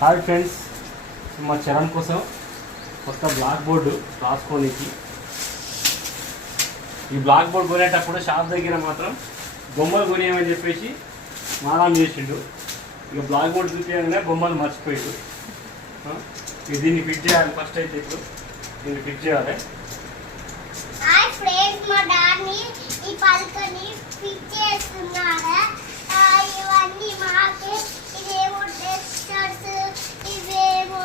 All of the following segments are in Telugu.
హాయ్ ఫ్రెండ్స్, మా చరణ్ కోసం కొత్త బ్లాక్ బోర్డు రాసుకోనికి. ఈ బ్లాక్ బోర్డు కొనేటప్పుడు షాప్ దగ్గర మాత్రం బొమ్మలు కొనేయమని చెప్పేసి మారాం చేసిండు. ఇక బ్లాక్ బోర్డు చూపించగానే బొమ్మలు మర్చిపోయాడు. దీన్ని ఫిట్ చేయాలి. ఫస్ట్ అయితే ఇప్పుడు దీన్ని ఫిట్ చేయాలి. మా డాడీ ఈ పలకని ఫిట్ చేస్తున్నాడు. ఇవన్నీ మాకే ఇవేమో డెస్టర్స్, ఇవేమో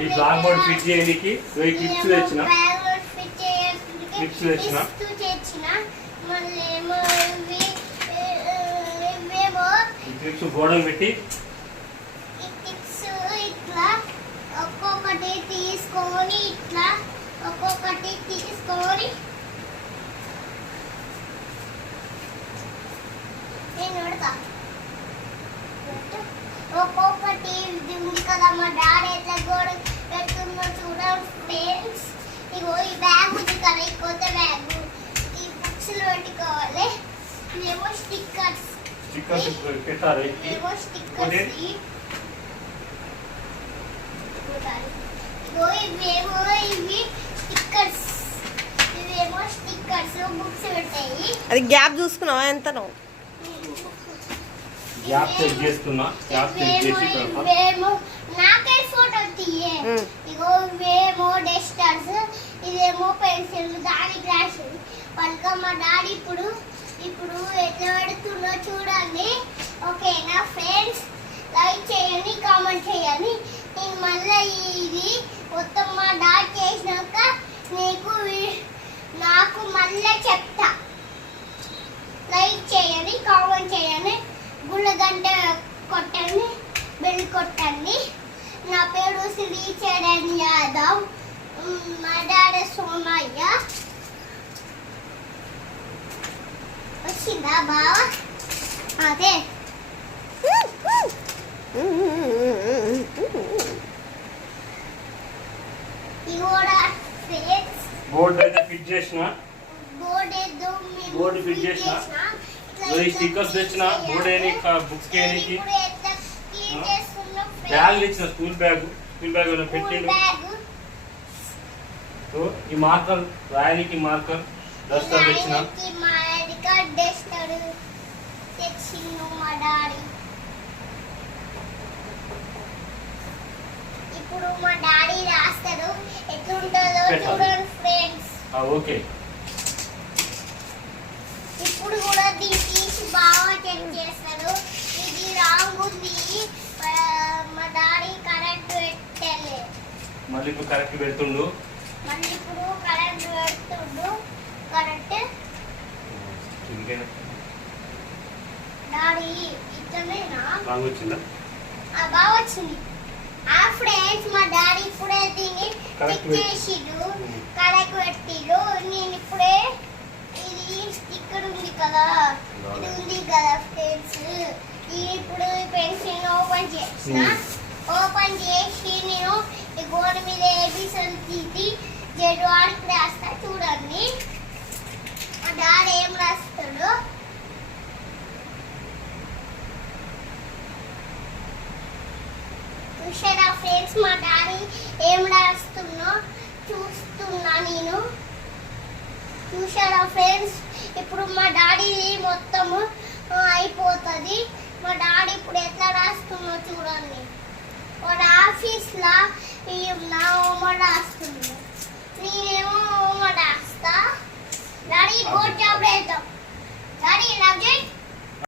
ఈ బ్లాక్ బోర్డ్ ఫిట్ చేయడానికి క్లిప్స్ తెచ్చిన మళ్ళేమో క్లిప్స్ గోడలు పెట్టి ఈ క్లిప్స్ ఇట్లా ఒక్కొక్కటి తీసుకొని ఇట్లా ఒక్కొక్కటి తీసుకొని నేను పెడతా. ఒక్కొక్కటి ఉంది కదా, మా డాడీ ఎట్లా గోడ పెడుతుందో చూడండి ఫ్రెండ్స్. ఇగో ఈ బ్యాగ్ ఉంది కదా, ఈ కొత్త బ్యాగ్, ఈ బుక్స్లో పెట్టుకోవాలి. ఏమో స్టిక్కర్స్ పెట్టాలి. ఏమో స్టిక్కర్స్ ఇవేమో ఇవి స్టిక్కర్స్, ఇవేమో స్టిక్కర్స్ బుక్స్ పెట్టాయి. అది గ్యాప్ చూసుకున్నావా ఎంత? గ్యాప్ చెక్ చేస్తున్నా. గ్యాప్ చెక్ చేసి ఇవేమో నాకే ఫోటో తీయే. ఇగో ఇవేమో డస్టర్స్, ఇదేమో పెన్సిల్, దాని గ్లాసులు. పలక మా డాడీ ఇప్పుడు ఎట్లా పెడుతుందో చూడండి. ఓకేనా ఫ్రెండ్స్? లైక్ చేయండి, కామెంట్ చేయండి. నేను మళ్ళీ ఇది మొత్తం మా డాడీ చేసినాక నాకు మళ్ళీ చెప్తా. లైక్ చేయండి, కామెంట్ చేయండి, గుళ్ళ గంట కొట్టండి, బెల్ కొట్టండి. నా పేరు శ్రీ చరణ్ యాదవ్, మా డాడీ సోమయ్య. వచ్చిందా బావ? అదే బోర్డు అయితే ఫిట్ చేసిన. బోర్డు ఫిట్ చేసిన. స్టిక్కర్స్ తెచ్చిన. బోర్డు వేయడానికి, బుక్స్ వేయడానికి, బ్యాగ్ తెచ్చిన. స్కూల్ బ్యాగ్ పెట్టిండు. ఈ మార్కర్ రాయడానికి మార్కర్, డస్టర్ తెచ్చిన. ఇప్పుడు మా డాడీ రాస్తాడు, ఎట్లుంటుందో చూడండి ఫ్రెండ్స్. ఓకే, ఇప్పుడు కూడా దీన్ని తీసి బాగా చెక్ చేస్తాడు. ఇది రాంగ్ ఉంది, మా డాడీ కరెక్ట్ పెట్టలే. మళ్ళీ ఇప్పుడు కరెక్ట్ పెడుతుండు. కరెక్ట్ డాడీ ఇట్లనేనా? రాంగ్ వచ్చిందా? బాగా వచ్చింది. ఫ్రెండ్స్, మా డాడీ ఇప్పుడే దీన్ని చెక్ చేసిడు, కరెక్ట్ పెట్టిడు. నేను ఇప్పుడే ఇది స్టిక్కర్ ఉంది కదా, ఇది ఉంది కదా ఫ్రెండ్స్, ఇప్పుడు పెన్సిల్ ఓపెన్ చేసి నేను ఈ గోడ మీద ఏబిసిడి తీసి జెడ్ వాడికి రాస్తా. చూడండి మా డాడీ ఏం రాస్తాడు. చూసారా ఫ్రెండ్స్, మా డాడీ ఏం రాస్తున్నా చూస్తున్నా నేను. చూసారా ఫ్రెండ్స్, ఇప్పుడు మా డాడీ మొత్తము అయిపోతుంది. మా డాడీ ఇప్పుడు ఎట్లా రాస్తున్నా చూడండి. వాడు ఆఫీస్లో నా హోంవర్క్ రాస్తున్నా, నేనేమో హోంవర్క్ రాస్తా. డాడీ బోర్డ్ జాబ్ వేద్దాం. డాడీ లవ్ చేయి.